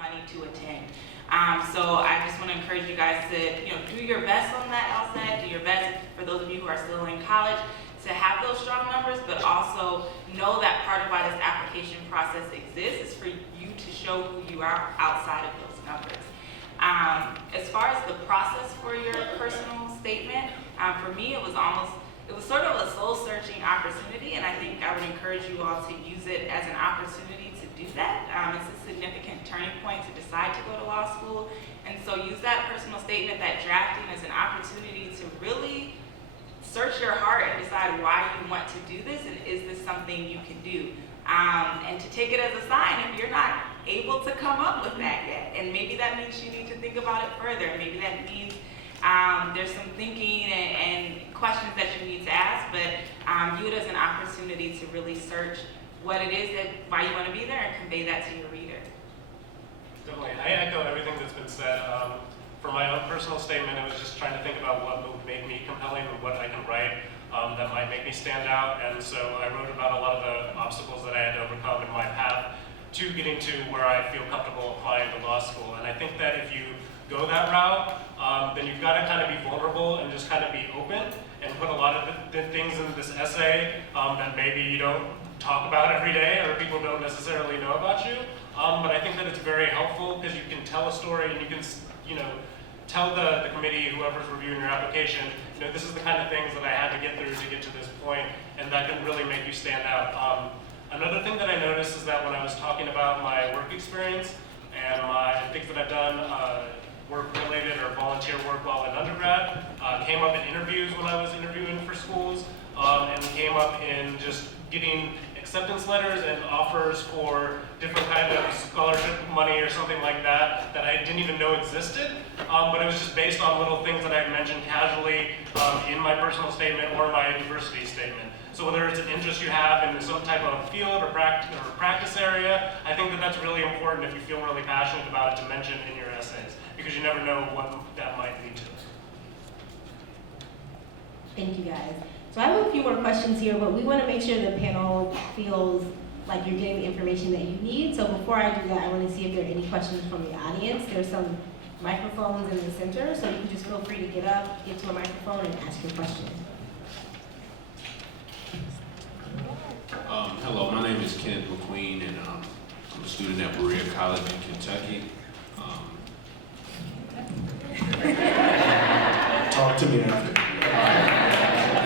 money to attend. So I just want to encourage you guys to, do your best on that outside, do your best for those of you who are still in college to have those strong numbers, but also know that part of why this application process exists is for you to show who you are outside of those numbers. As far as the process for your personal statement, for me it was sort of a soul-searching opportunity, and I think I would encourage you all to use it as an opportunity to do that. It's a significant turning point to decide to go to law school, and so use that personal statement, that drafting, as an opportunity to really search your heart and decide why you want to do this, and is this something you can do? And to take it as a sign if you're not able to come up with that yet. And maybe that means you need to think about it further. Maybe that means there's some thinking and questions that you need to ask, but view it as an opportunity to really search what it is why you want to be there and convey that to your reader. Definitely. I echo everything that's been said. For my own personal statement, I was just trying to think about what made me compelling and what I can write that might make me stand out. And so I wrote about a lot of the obstacles that I had to overcome in my path to getting to where I feel comfortable applying to law school. And I think that if you go that route, then you've got to kind of be vulnerable and just kind of be open and put a lot of the things in this essay that maybe you don't talk about every day or people don't necessarily know about you. But I think that it's very helpful because you can tell a story and you can, tell the committee, whoever's reviewing your application, this is the kind of things that I had to get through to get to this point, and that can really make you stand out. Another thing that I noticed is that when I was talking about my work experience and my things that I've done, work-related or volunteer work while in undergrad, came up in interviews when I was interviewing for schools, and came up in just getting acceptance letters and offers for different kind of scholarship money or something like that that I didn't even know existed, but it was just based on little things that I mentioned casually in my personal statement or my diversity statement. So whether it's an interest you have in some type of field or practice area, I think that that's really important if you feel really passionate about it to mention in your essays, because you never know what that might lead to. Thank you, guys. So I have a few more questions here, but we want to make sure the panel feels like you're getting the information that you need. So before I do that, I want to see if there are any questions from the audience. There's some microphones in the center, so you can just feel free to get up, get to a microphone, and ask your question. Hello, my name is Kenneth McQueen, and I'm a student at Berea College in Kentucky. Talk to me after.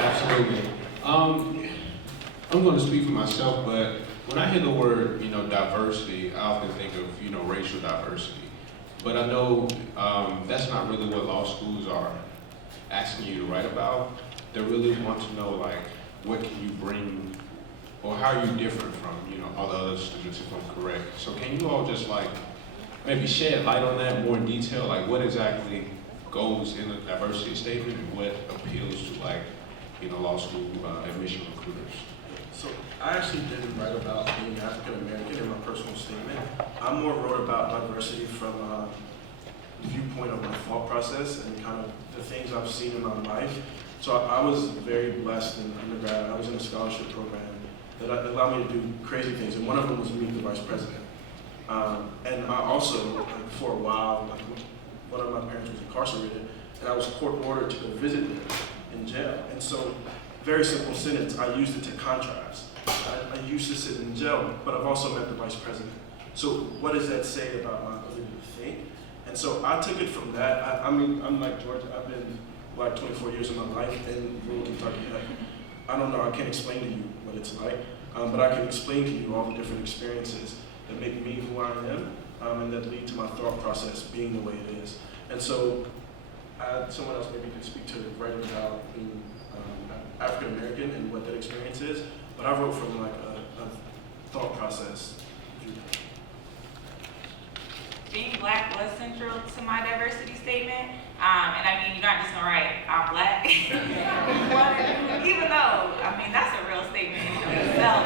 Absolutely. I'm going to speak for myself, but when I hear the word, diversity, I often think of, racial diversity. But I know that's not really what law schools are asking you to write about. They really want to know, what can you bring, or how are you different from, all the other students, if I'm correct. So can you all just, maybe shed light on that more in detail, what exactly goes in a diversity statement and what appeals to, law school admission recruiters? So I actually didn't write about being African American in my personal statement. I more wrote about diversity from the viewpoint of my thought process and kind of the things I've seen in my life. So I was very blessed in undergrad. I was in a scholarship program that allowed me to do crazy things, and one of them was meet the vice president. And I also, for a while, one of my parents was incarcerated, and I was court ordered to go visit them in jail. And so, very simple sentence, I used it to contrast. I used to sit in jail, but I've also met the vice president. So what does that say about my ability to think? And so I took it from that. I'm like George, I've been 24 years of my life in rural Kentucky. I don't know, I can't explain to you what it's like, but I can explain to you all the different experiences that make me who I am, and that lead to my thought process being the way it is. And so someone else maybe could speak to writing about being African American and what that experience is, but I wrote from a thought process. Being Black was central to my diversity statement, and I mean, you're not just gonna write, I'm Black, even though, that's a real statement in itself.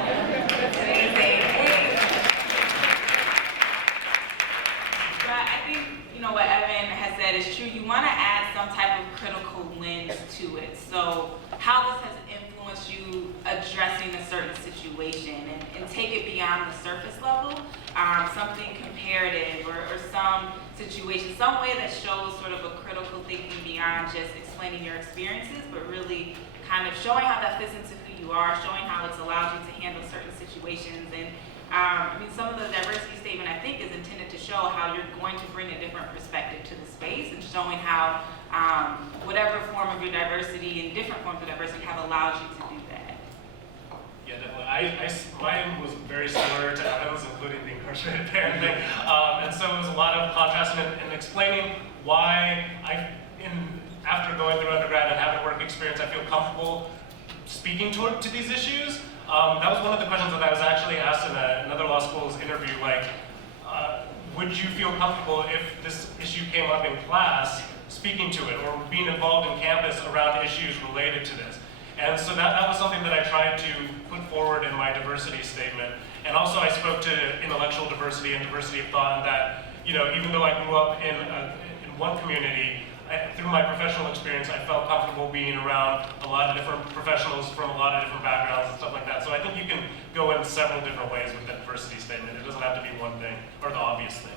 Today's day, but I think, what Evan has said is true. You wanna add some type of critical lens to it. So how this has influenced you addressing a certain situation and take it beyond the surface level. something comparative or some situation, some way that shows sort of a critical thinking beyond just explaining your experiences, but really kind of showing how that fits into who you are, showing how it's allowed you to handle certain situations. And I mean, some of the diversity statement, I think, is intended to show how you're going to bring a different perspective to the space and showing how whatever form of your diversity and different forms of diversity have allowed you to do that. Yeah, definitely. Mine was very similar to Evan's, including the incarcerated parent thing. And so it was a lot of contrast and explaining why after going through undergrad and having work experience, I feel comfortable speaking to these issues. That was one of the questions that I was actually asked in another law school's interview, like, would you feel comfortable if this issue came up in class, speaking to it, or being involved in campus around issues related to this? And so that was something that I tried to put forward in my diversity statement. And also I spoke to intellectual diversity and diversity of thought, and that, even though I grew up in one community, through my professional experience, I felt comfortable being around a lot of different professionals from a lot of different backgrounds and stuff like that. So I think you can go in several different ways with the diversity statement. It doesn't have to be one thing, or the obvious thing.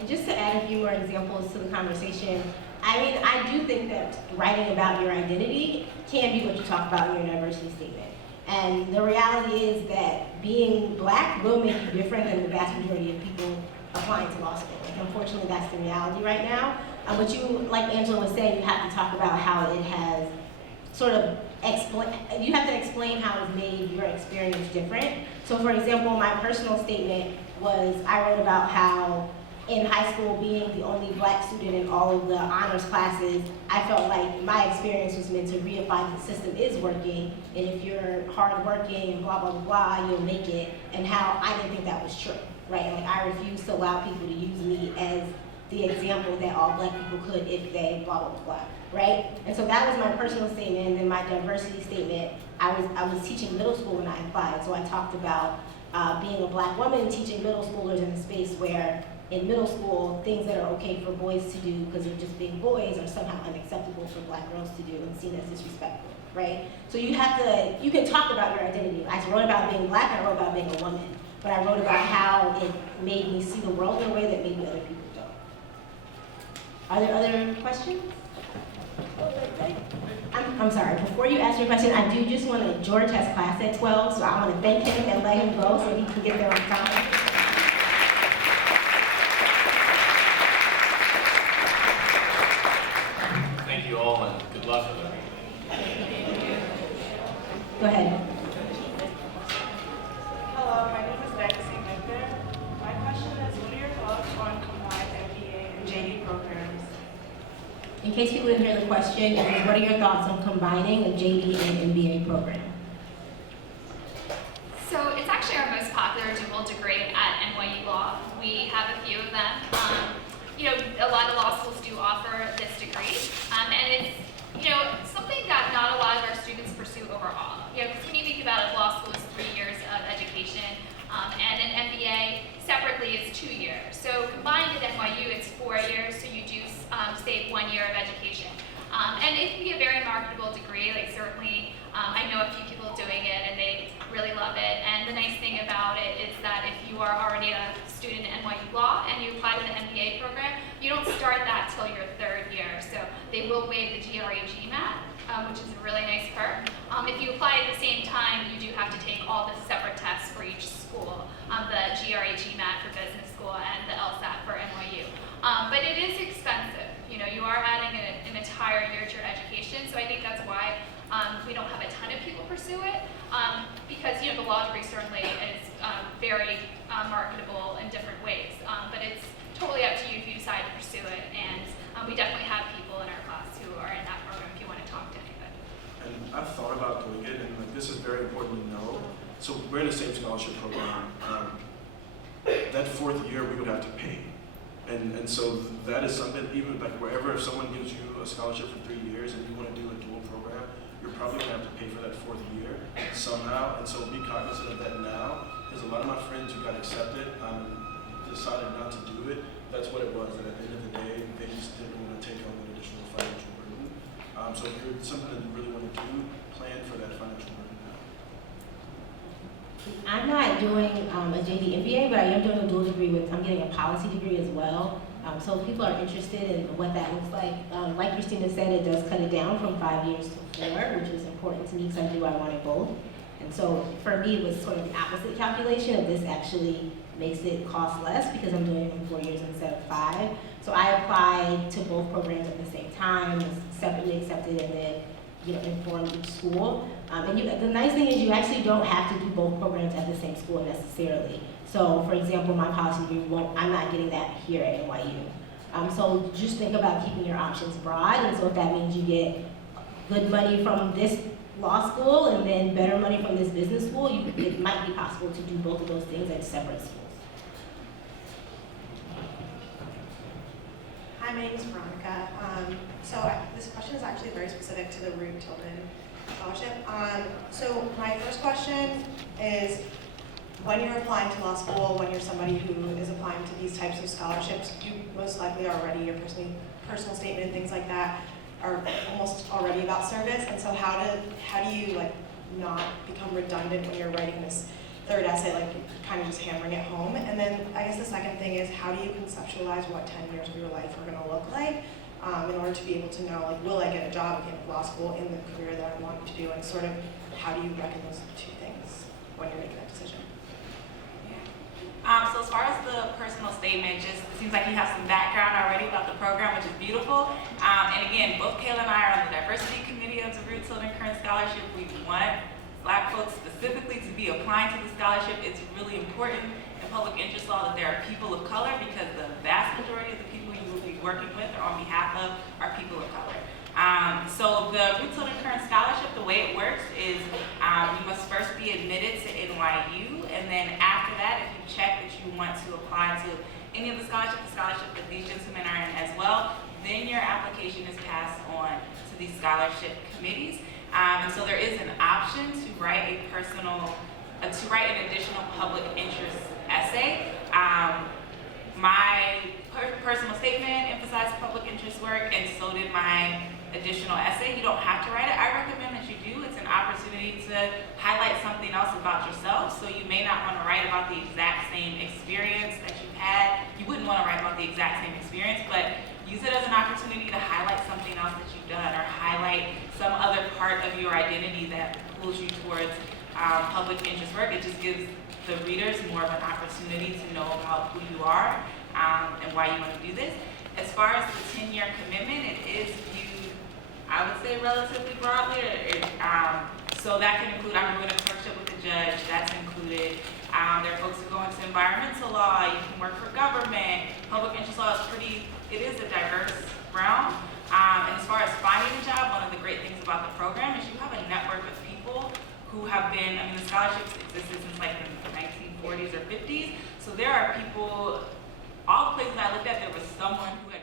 And just to add a few more examples to the conversation, I mean, I do think that writing about your identity can be what you talk about in your diversity statement. And the reality is that being Black will make you different than the vast majority of people applying to law school. Like, unfortunately, that's the reality right now. But you, like Angela was saying, you have to talk about how it has sort of you have to explain how it's made your experience different. So for example, my personal statement was, I wrote about how in high school, being the only Black student in all of the honors classes, I felt like my experience was meant to reify that the system is working, and if you're hardworking and blah, blah, blah, blah, you'll make it, and how I didn't think that was true, right? Like, I refused to allow people to use me as the example that all Black people could if they blah, blah, blah, blah, right? And so that was my personal statement, and then my diversity statement, I was teaching middle school when I applied, so I talked about being a Black woman teaching middle schoolers in a space where in middle school, things that are okay for boys to do because of just being boys are somehow unacceptable for Black girls to do and seen as disrespectful, right? So you can talk about your identity. I wrote about being Black, I wrote about being a woman, but I wrote about how it made me see the world in a way that maybe other people don't. Are there other questions? I'm sorry, before you ask your question, I do just want to, George has class at 12, so I want to thank him and let him go so he can get there on time. Thank you all, and good luck with everything. Go ahead. Hello, my name is Legacy Victor. My question is, what are your thoughts on combined MBA and JD programs? In case people didn't hear the question, it was, what are your thoughts on combining a JD and MBA program? So it's actually our most popular dual degree at NYU Law. We have a few of them. A lot of law schools do offer this degree, and it's something that not a lot of our students pursue overall. Because when you think about it, law school is 3 years of education, and an MBA separately is 2 years. So combined at NYU, it's 4 years. So you do save 1 year of education, and it can be a very marketable degree. Like certainly, I know a few people doing it, and they really love it. And the nice thing about it is that if you are already a student at NYU Law and you apply to the MBA program, you don't start that till your 3rd year. So they will waive the GRE GMAT, which is a really nice perk. If you apply at the same time, you do have to take all the separate tests for each school, the GRE GMAT for business school and the LSAT for NYU. But it is expensive. You are adding an entire year to your education, so I think that's why we don't have a ton of people pursue it, because the law degree certainly is very marketable in different ways, but it's totally up to you if you decide to pursue it, and we definitely have people in our class who are in that program if you want to talk to anybody. And I've thought about doing it, and this is very important to know. So we're in the same scholarship program. That 4th year we would have to pay. And so that is something, even like wherever, if someone gives you a scholarship for 3 years and you want to do a dual program, you're probably going to have to pay for that 4th year somehow. And so be cognizant of that now, because a lot of my friends who got accepted decided not to do it. That's what it was. And at the end of the day, they just didn't want to take on an additional financial burden. So if you're something that you really want to do, plan for that financial burden now. I'm not not doing a JD MBA, but I am doing a dual degree I'm getting a policy degree as well. So if people are interested in what that looks like Christina said, it does cut it down from 5 years to 4, which is important to me because I wanted both. And so for me, it was sort of the opposite calculation of this actually makes it cost less because I'm doing it in 4 years instead of 5. So I applied to both programs at the same time, was separately accepted, and then informed each school. And the nice thing is you actually don't have to do both programs at the same school necessarily. So for example, my policy degree, I'm not getting that here at NYU. So just think about keeping your options broad. And so if that means you get good money from this law school and then better money from this business school, it might be possible to do both of those things at separate schools. Hi, my name is Veronica. This question is actually very specific to the Root Tilden Scholarship. So my first question is, when you're applying to law school, when you're somebody who is applying to these types of scholarships, you most likely already, your personal statement, things like that, are almost already about service. And so how do you not become redundant when you're writing this third essay, kind of just hammering it home? And then I guess the second thing is, how do you conceptualize what 10 years of your life are going to look like in order to be able to know, will I get a job at the end of law school in the career that I want to do, and sort of how do you reckon those two things when you're making that decision? So as far as the personal statement, it seems like you have some background already about the program, which is beautiful. And again, both Kayla and I are on the diversity committee of the Root Tilden Current Scholarship. We want Black folks specifically to be applying to the scholarship. It's really important in public interest law that there are people of color, because the vast majority of the people you will be working with or on behalf of are people of color. So the Root Tilden Current Scholarship, the way it works is you must first be admitted to NYU, and then after that, if you check that you want to apply to any of the scholarship that these gentlemen are in as well, then your application is passed on to these scholarship committees. And so there is an option to write an additional public interest essay. My personal statement emphasized public interest work, and so did my additional essay. You don't have to write it. I recommend that you do. It's an opportunity to highlight something else about yourself. So you may not want to write about the exact same experience that you've had. You wouldn't want to write about the exact same experience, but use it as an opportunity to highlight something else that you've done, or highlight some other part of your identity that pulls you towards public interest work. It just gives the readers more of an opportunity to know about who you are and why you want to do this. As far as the 10-year commitment, it is viewed, I would say, relatively broadly. So that can include, I'm doing a clerkship with the judge, that's included. There are folks who go into environmental law, you can work for government. Public interest law it is a diverse realm. And as far as finding a job, one of the great things about the program is you have a network of people who have been, the scholarships existed since the 1940s or 50s. So there are people, all the places I looked at, there was someone who had